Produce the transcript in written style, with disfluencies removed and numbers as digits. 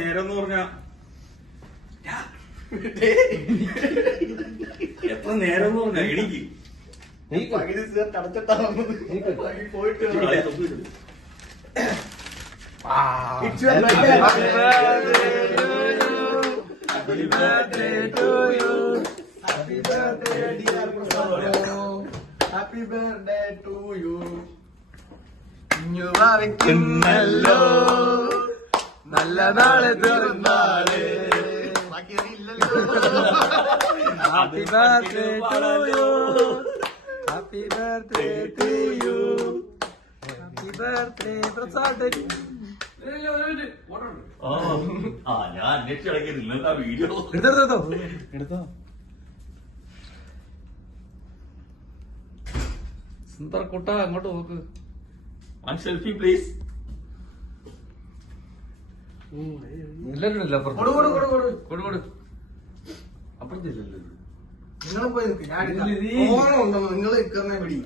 നേരം എന്ന് പറഞ്ഞ എത്ര നേരം എന്ന് പറഞ്ഞ എനിക്ക് പോയിട്ട് Happy birthday to you. Happy birthday dear Prasad. Happy birthday to you. ഭാവിക്കുന്നല്ലോ നല്ല നാളെ തീർന്നാള്. Happy birthday to you. Happy birthday to you. Happy birthday Prasad. ഞാൻ അന്വേഷിച്ചിടക്കില്ല വീഡിയോ എടുത്തോ. സുന്ദർ കുട്ട അങ്ങോട്ട് നോക്ക്. Selfie please. ഇല്ലല്ലോ കൊടു അപ്പുറത്തില്ലല്ലോ. നിങ്ങൾ പോയി നിങ്ങൾ നിൽക്കുന്ന പിടി